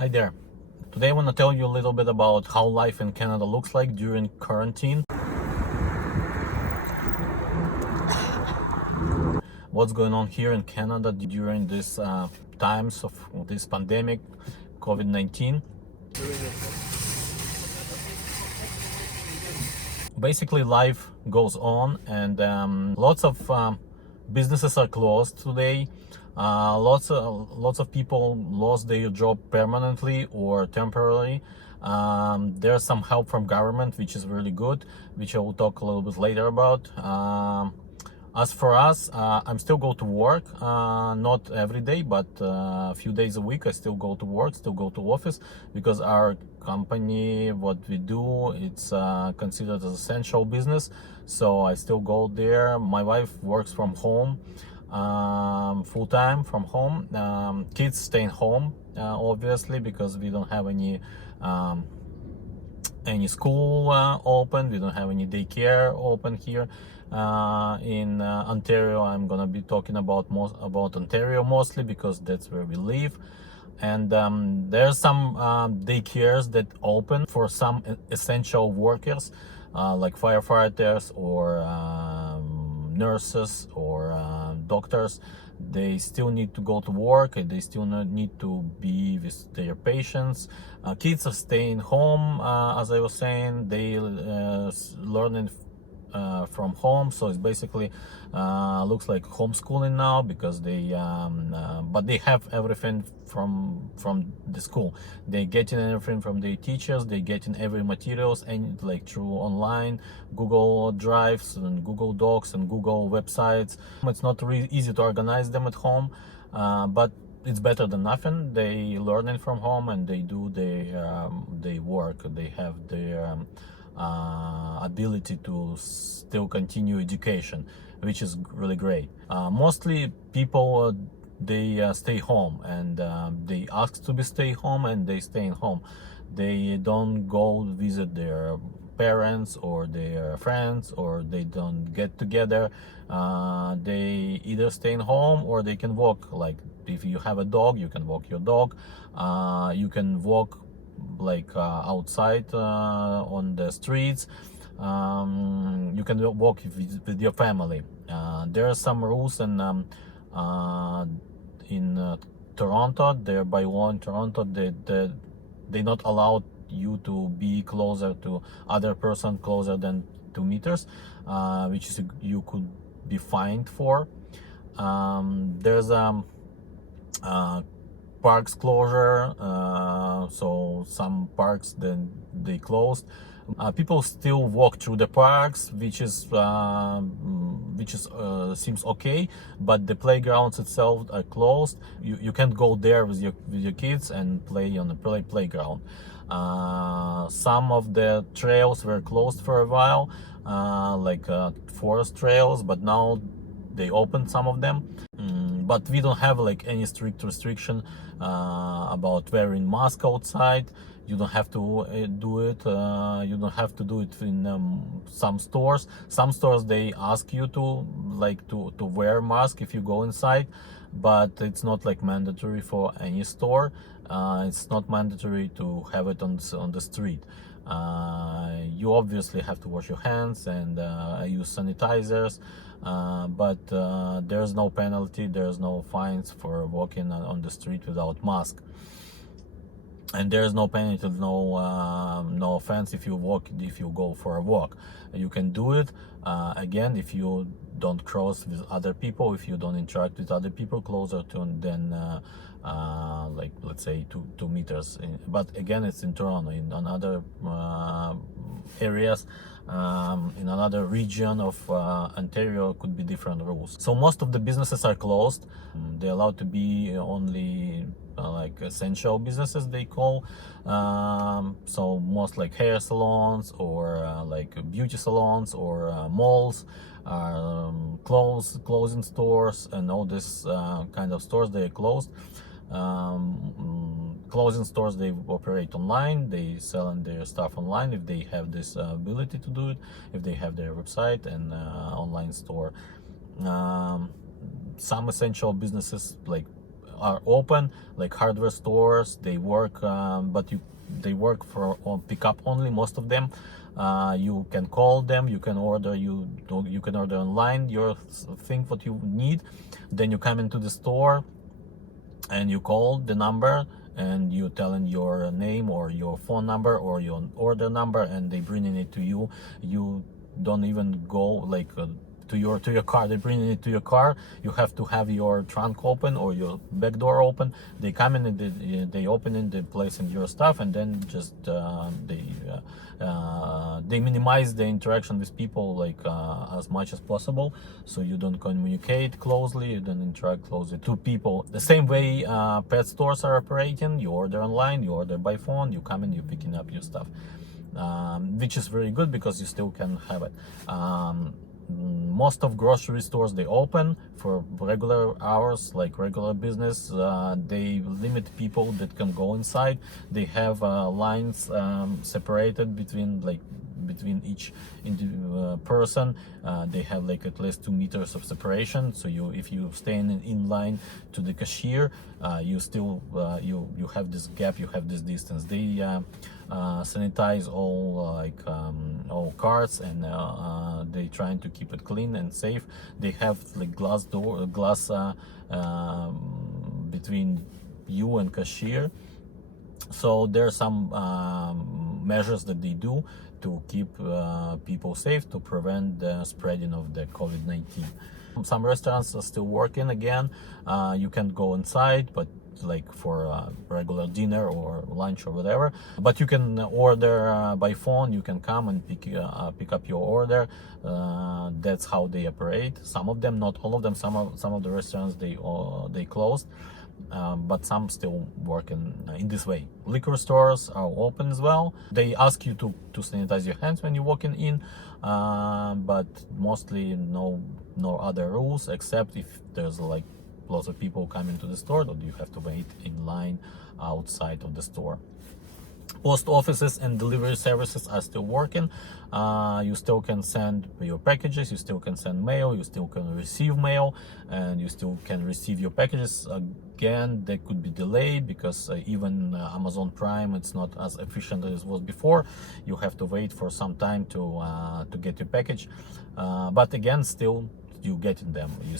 Hi there. Today I want to tell you a little bit about how life in Canada looks like during quarantine. What's going on here in Canada during these times of this pandemic, COVID-19. Basically, life goes on, and lots of businesses are closed today. Lots of people lost their job permanently or temporarily. There's some help from government, which is really good, which I will talk a little bit later about. As for us, I'm still go to work, not every day, but a few days a week. I still go to work, still go to office, because our company, what we do, it's considered as essential business. So I still go there. My wife works from home, full time from home. Kids staying home, obviously, because we don't have any school open. We don't have any daycare open here in Ontario. I'm gonna be talking about Ontario mostly because that's where we live. And there's some daycares that open for some essential workers, like firefighters or nurses or doctors. They still need to go to work, and they still need to be with their patients. Kids are staying home, as I was saying. They learning from home, so it's basically looks like homeschooling now, because but they have everything from the school. They getting everything from their teachers. They getting every materials, and like through online Google Drives and Google Docs and Google websites. It's not really easy to organize them at home, but it's better than nothing. They learning from home, and they do their work. They have their ability to still continue education, which is really great. Mostly people they stay home, and they ask to be stay home, and they stay in home. They don't go visit their parents or their friends, or they don't get together. They either stay in home, or they can walk. Like if you have a dog, you can walk your dog. You can walk like outside on the streets. You can walk with your family. There are some rules in Toronto. They're by law in Toronto that they not allow you to be closer to other person closer than 2 meters, which is you could be fined for. There's parks closure, so some parks then they closed. People still walk through the parks, which is seems okay, but the playgrounds itself are closed. You can't go there with your kids and play on the playground. Some of the trails were closed for a while, like forest trails, but now they opened some of them. But we don't have like any strict restriction about wearing mask outside. You don't have to do it. You don't have to do it in some stores. Some stores they ask you to to wear mask if you go inside, but it's not like mandatory for any store. It's not mandatory to have it on the street. You obviously have to wash your hands and use sanitizers, but there's no penalty, there's no fines for walking on the street without mask. And there's no penalty, no offense if you go for a walk. You can do it again if you don't cross with other people, if you don't interact with other people closer to than like let's say 2 meters. But again, it's in Toronto. In another areas, in another region of Ontario, could be different rules. So most of the businesses are closed. They're allowed to be only like essential businesses, they call. So most like hair salons or like beauty salons or malls, clothing stores, and all this kind of stores, they're closed. Clothing stores, they operate online. They sell their stuff online if they have this ability to do it, if they have their website and online store. Some essential businesses like are open, like hardware stores. They work, but they work for on pickup only, most of them. You can call them, you can order, you can order online your thing what you need. Then you come into the store and you call the number, and you tell in your name or your phone number or your order number, and they bringing it to you. You don't even go like to your car. They bring it to your car. You have to have your trunk open or your back door open. They come in and they open in the place and your stuff, and then just they minimize the interaction with people like as much as possible, so you don't communicate closely, you don't interact closely to people. The same way pet stores are operating. You order online, you order by phone, you come in, you're picking up your stuff, which is very good because you still can have it. Most of grocery stores, they open for regular hours, like regular business. They limit people that can go inside. They have lines separated between each person. They have like at least 2 meters of separation, so if you stay in line to the cashier, you still you have this gap, you have this distance. They sanitize all carts, and they trying to keep it clean and safe. They have like glass between you and cashier. So there are some measures that they do to keep people safe, to prevent the spreading of the COVID-19. Some restaurants are still working again. You can go inside, but like for regular dinner or lunch or whatever. But you can order by phone. You can come and pick up your order. That's how they operate. Some of them, not all of them. Some of the restaurants they closed. But some still working in this way. Liquor stores are open as well. They ask you to sanitize your hands when you're walking in, but mostly no other rules, except if there's like lots of people coming to the store, or you have to wait in line outside of the store. Post offices and delivery services are still working. You still can send your packages, you still can send mail, you still can receive mail, and you still can receive your packages. Again, there could be delay because even Amazon Prime, it's not as efficient as it was before. You have to wait for some time to get your package. But again, still you getting them. You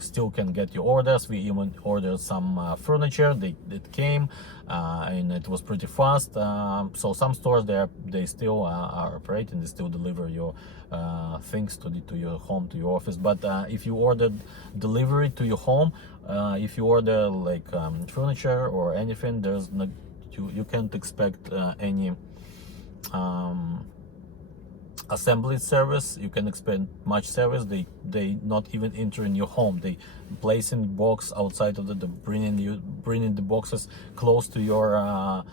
still can get your orders. We even ordered some furniture. It came and it was pretty fast. So some stores they still are operating. They still deliver your things to your home, to your office. But if you ordered delivery to your home, if you order like furniture or anything, there's no, you can't expect any assembly service. You can expect much service. They not even enter in your home. They place in box outside of the bringing the boxes close to your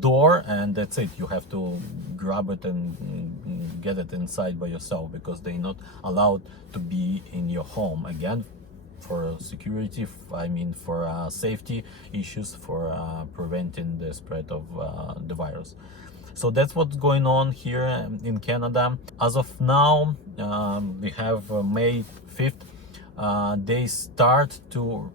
door, and that's it. You have to grab it and get it inside by yourself, because they're not allowed to be in your home. Again, for security, I mean for safety issues, for preventing the spread of the virus. So that's what's going on here in Canada. As of now, we have May 5th. They start to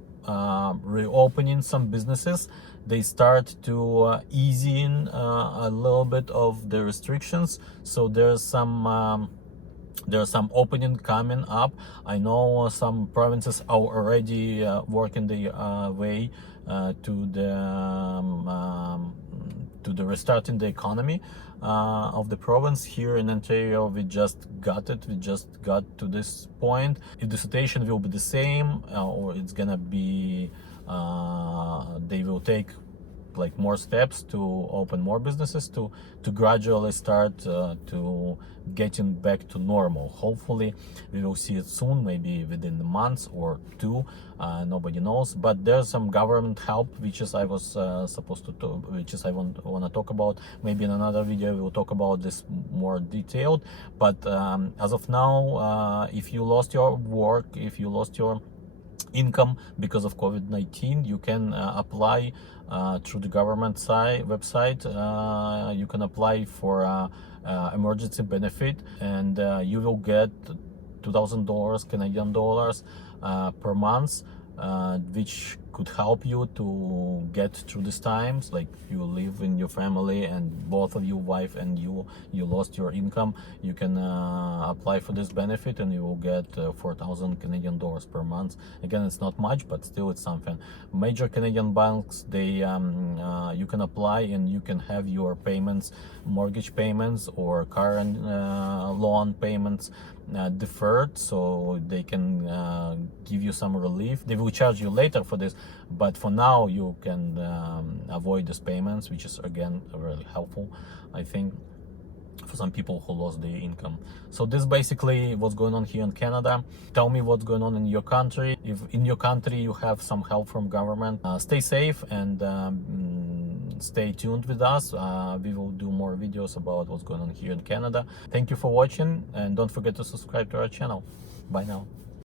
reopening some businesses. They start to easing a little bit of the restrictions. So there's some opening coming up. I know some provinces are already working their way to the restarting the economy of the province. Here in Ontario, we just got to this point. If the situation will be the same, or it's gonna be they will take like more steps to open more businesses, to gradually start to getting back to normal. Hopefully we will see it soon, maybe within a month or two. Nobody knows, but there's some government help, which is I was supposed to talk, which is I want to talk about. Maybe in another video we will talk about this more detailed. But as of now, if you lost your work, if you lost your income because of COVID-19, you can apply through the government website. You can apply for emergency benefit, and you will get $2,000 Canadian dollars per month which could help you to get through these times. Like you live in your family and both of you, wife and you lost your income, you can apply for this benefit and you will get 4,000 Canadian dollars per month. Again, it's not much, but still it's something. Major Canadian banks, they you can apply and you can have your payments, mortgage payments or car and loan payments deferred, so they can give you some relief. They will charge you later for this, but for now you can avoid these payments, which is again really helpful, I think, for some people who lost their income. So this basically what's going on here in Canada. Tell me what's going on in your country. If in your country you have some help from government, stay safe and stay tuned with us. We will do more videos about what's going on here in Canada. Thank you for watching and don't forget to subscribe to our channel. Bye now.